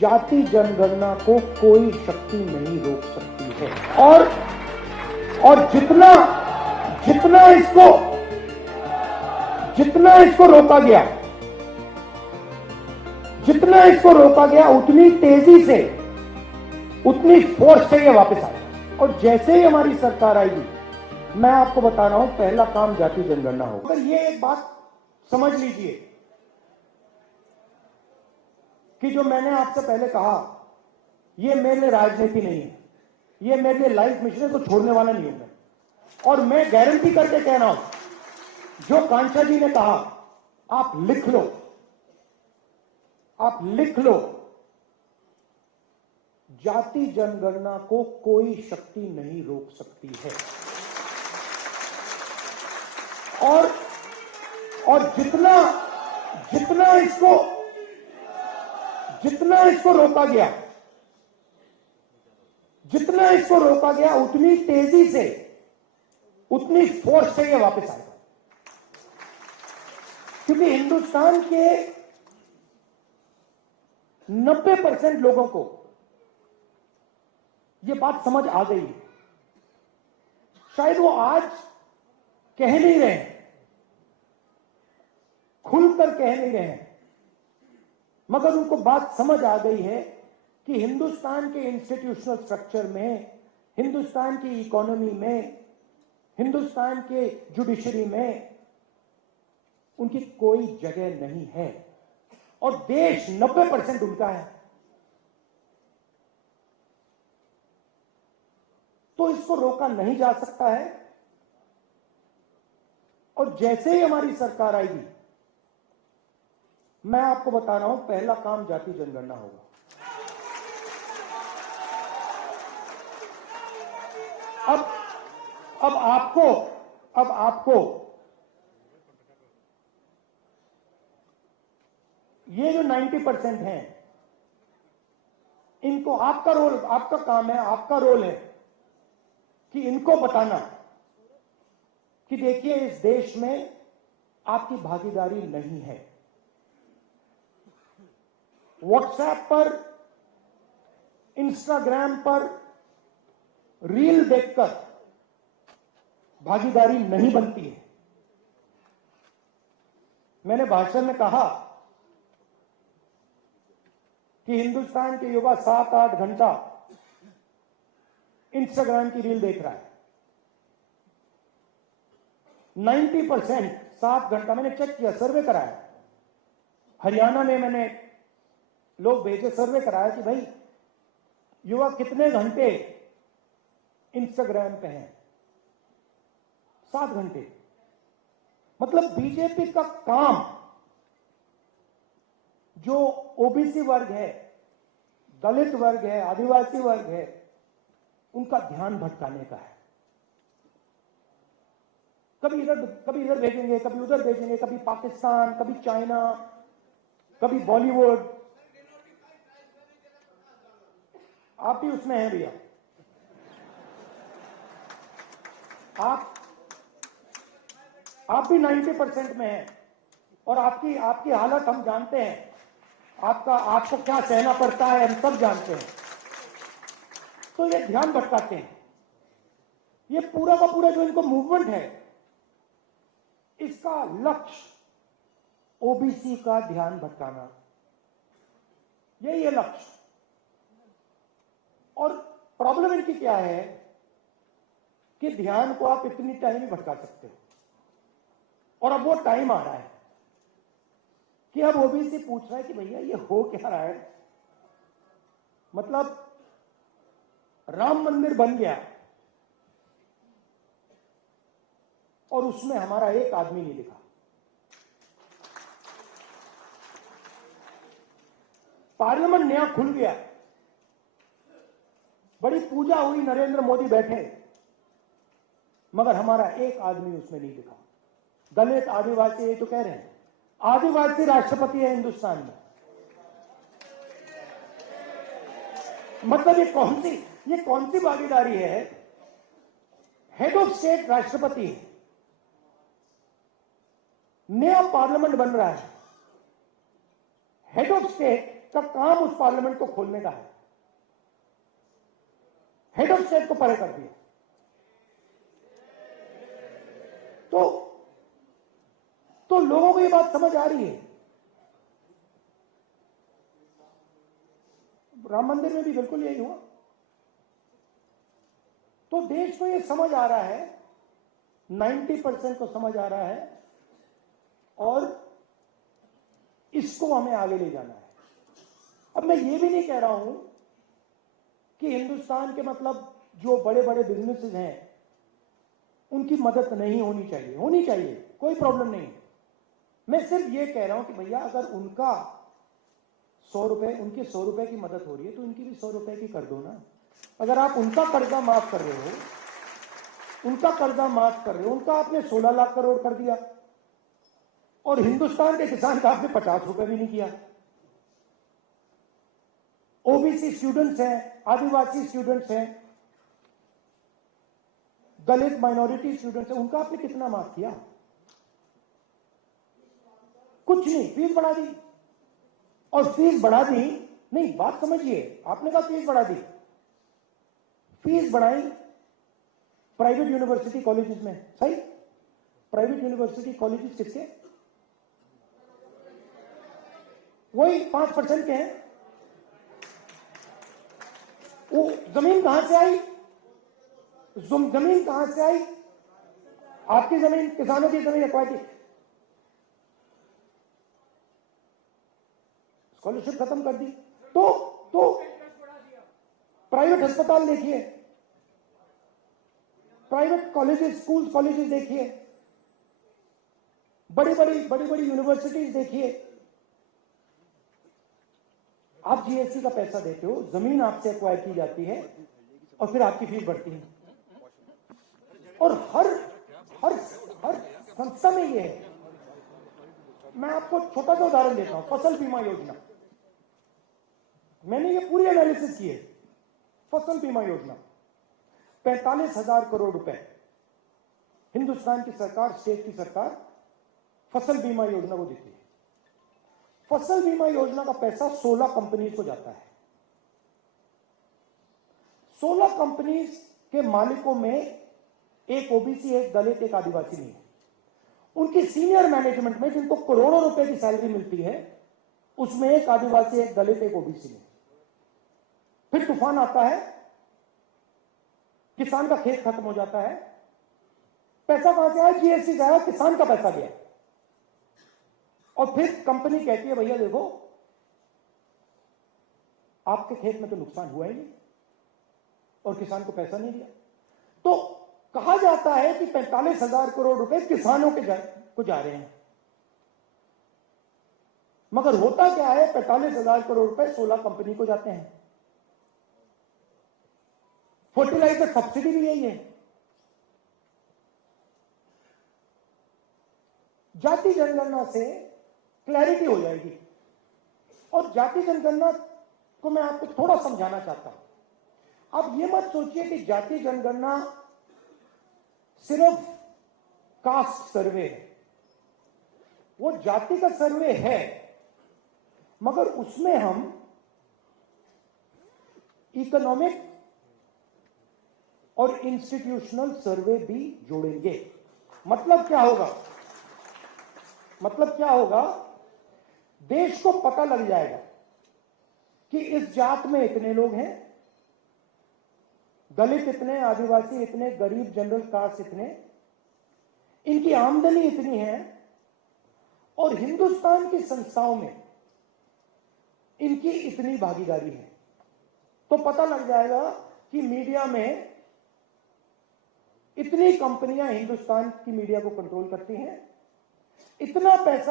जाति जनगणना को कोई शक्ति नहीं रोक सकती है। और जितना इसको रोका गया उतनी तेजी से, उतनी फोर्स से ये वापस आएगा। और जैसे ही हमारी सरकार आएगी, मैं आपको बता रहा हूं, पहला काम जाति जनगणना होगा। अगर ये एक बात समझ लीजिए कि जो मैंने आपसे पहले कहा, ये मेरे लिए राजनीति नहीं है, ये मेरे लिए लाइफ मिशन को छोड़ने वाला नहीं हूं मैं। और मैं गारंटी करके कह रहा हूं, जो कांचा जी ने कहा, आप लिख लो, जाति जनगणना को कोई शक्ति नहीं रोक सकती है। और जितना इसको रोका गया उतनी तेजी से, उतनी फोर्स से ये वापस आएगा। क्योंकि हिंदुस्तान के 90% लोगों को ये बात समझ आ गई है। शायद वो आज कह नहीं रहे हैं, खुलकर कह नहीं रहे हैं, मगर उनको बात समझ आ गई है कि हिंदुस्तान के इंस्टीट्यूशनल स्ट्रक्चर में, हिंदुस्तान की इकोनॉमी में, हिंदुस्तान के जुडिशरी में उनकी कोई जगह नहीं है। और देश 90% उनका है। तो इसको रोका नहीं जा सकता है। और जैसे ही हमारी सरकार आएगी, मैं आपको बता रहा हूं, पहला काम जाति जनगणना होगा। अब आपको ये जो 90% हैं, इनको आपका काम है, आपका रोल है कि इनको बताना कि देखिए, इस देश में आपकी भागीदारी नहीं है। व्हाट्सएप पर, इंस्टाग्राम पर रील देखकर भागीदारी नहीं बनती है। मैंने भाषण में कहा कि हिंदुस्तान के युवा 7-8 घंटा इंस्टाग्राम की रील देख रहा है। 90% 7 घंटा, मैंने चेक किया, सर्वे कराया। हरियाणा में मैंने लोग भेजे, सर्वे कराया कि भाई युवा कितने घंटे इंस्टाग्राम पे हैं। 7 घंटे। मतलब बीजेपी का काम जो ओबीसी वर्ग है, दलित वर्ग है, आदिवासी वर्ग है, उनका ध्यान भटकाने का है। कभी इधर भेजेंगे, कभी उधर भेजेंगे, कभी पाकिस्तान, कभी चाइना, कभी बॉलीवुड। आप भी उसमें हैं भैया। आप भी 90% में हैं। और आपकी हालत हम जानते हैं। आपको क्या सहना पड़ता है, हम सब जानते हैं। तो ये ध्यान भटकाते हैं। ये पूरा का पूरा जो इनको मूवमेंट है, इसका लक्ष्य ओबीसी का ध्यान भटकाना, यही है लक्ष्य। और प्रॉब्लम इनकी क्या है कि ध्यान को आप इतनी टाइम ही भटका सकते हो। और अब वो टाइम आ रहा है कि अब ओबीसी पूछ रहा है कि भैया ये हो क्या रहा है। मतलब राम मंदिर बन गया और उसमें हमारा एक आदमी नहीं दिखा। पार्लियामेंट नया खुल गया, बड़ी पूजा हुई, नरेंद्र मोदी बैठे, मगर हमारा एक आदमी उसमें नहीं दिखा। दलित, आदिवासी, ये तो कह रहे हैं आदिवासी राष्ट्रपति है हिंदुस्तान में। मतलब ये कौन सी भागीदारी है। हेड ऑफ स्टेट राष्ट्रपति है, नया पार्लियामेंट बन रहा है, हेड ऑफ स्टेट का काम उस पार्लियामेंट को खोलने का है। हेड ऑफ स्टेट को परे कर दिया। तो लोगों को ये बात समझ आ रही है। राम मंदिर में भी बिल्कुल यही हुआ। तो देश को ये समझ आ रहा है, 90% को समझ आ रहा है, और इसको हमें आगे ले जाना है। अब मैं ये भी नहीं कह रहा हूं कि हिंदुस्तान के मतलब जो बड़े बड़े बिजनेसेस हैं उनकी मदद नहीं होनी चाहिए, होनी चाहिए, कोई प्रॉब्लम नहीं। मैं सिर्फ ये कह रहा हूं कि भैया अगर उनका 100 रुपए, उनके 100 रुपए की मदद हो रही है तो उनकी भी 100 रुपए की कर दो ना। अगर आप उनका कर्जा माफ कर रहे हो, उनका आपने 16 लाख करोड़ कर दिया और हिंदुस्तान के किसान का आपने 50 रुपए भी नहीं किया। ओबीसी स्टूडेंट्स हैं, आदिवासी स्टूडेंट्स हैं, दलित माइनॉरिटी स्टूडेंट्स हैं, उनका आपने कितना माफ किया? कुछ नहीं। फीस बढ़ा दी, और फीस बढ़ा दी नहीं, बात समझिए, आपने कहा फीस बढ़ा दी, फीस बढ़ाई प्राइवेट यूनिवर्सिटी कॉलेजेस में, सही? प्राइवेट यूनिवर्सिटी कॉलेजेस किसके? वही 5% के हैं। वो जमीन कहां से आई? जमीन कहां से आई? आपकी जमीन, किसानों की जमीन एक्वायर की। स्कॉलरशिप खत्म कर दी। तो प्राइवेट अस्पताल देखिए, प्राइवेट कॉलेजेस, स्कूल कॉलेजेस देखिए, बड़ी बड़ी यूनिवर्सिटीज देखिए। आप जीएसटी का पैसा देते हो, जमीन आपसे एक्वायर की जाती है, और फिर आपकी फीस बढ़ती है। और हर संस्था में ये है। मैं आपको छोटा सा उदाहरण देता हूं, फसल बीमा योजना। मैंने ये पूरी एनालिसिस की है। फसल बीमा योजना 45,000 करोड़ रुपए हिंदुस्तान की सरकार, स्टेट की सरकार फसल बीमा योजना को देती है। फसल बीमा योजना का पैसा 16 कंपनीज को जाता है। 16 कंपनीज के मालिकों में एक ओबीसी, एक दलित, एक आदिवासी नहीं है। उनकी सीनियर मैनेजमेंट में जिनको करोड़ों रुपए की सैलरी मिलती है, उसमें एक आदिवासी, एक दलित, एक ओबीसी नहीं। फिर तूफान आता है, किसान का खेत खत्म हो जाता है, पैसा कहां से आया? जीएसटी से आया, किसान का पैसा गया। और फिर कंपनी कहती है भैया देखो, आपके खेत में तो नुकसान हुआ ही नहीं और किसान को पैसा नहीं दिया। तो कहा जाता है कि 45,000 करोड़ रुपए किसानों को जा रहे हैं, मगर होता क्या है? 45,000 करोड़ रुपए 16 कंपनी को जाते हैं। फर्टिलाइजर सब्सिडी भी यही है। जाति जनगणना से क्लैरिटी हो जाएगी। और जाति जनगणना को मैं आपको थोड़ा समझाना चाहता हूं। आप ये मत सोचिए कि जाति जनगणना सिर्फ कास्ट सर्वे है। वो जाति का सर्वे है, मगर उसमें हम इकोनॉमिक और इंस्टीट्यूशनल सर्वे भी जोड़ेंगे। मतलब क्या होगा? देश को पता लग जाएगा कि इस जात में इतने लोग हैं, दलित इतने, आदिवासी इतने, गरीब जनरल कास्ट इतने, इनकी आमदनी इतनी है, और हिंदुस्तान की संस्थाओं में इनकी इतनी भागीदारी है। तो पता लग जाएगा कि मीडिया में इतनी कंपनियां हिंदुस्तान की मीडिया को कंट्रोल करती हैं, इतना पैसा